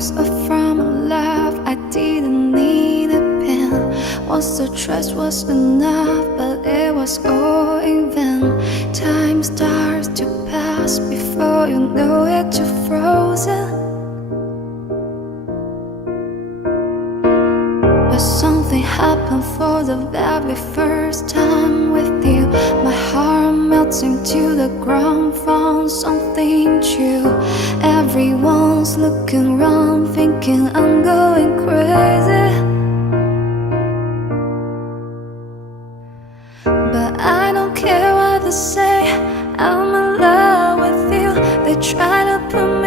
bruise or from a love I didn't need a pin. Once the trust was enough, but it was all in vain. Time starts to pass before you know it, you're frozen. But something happened for the very first time with you. My heart melts into the ground, found something true. Everyone's looking around, thinking I'm going crazy. But I don't care what they say, I'm in love with you. They try to put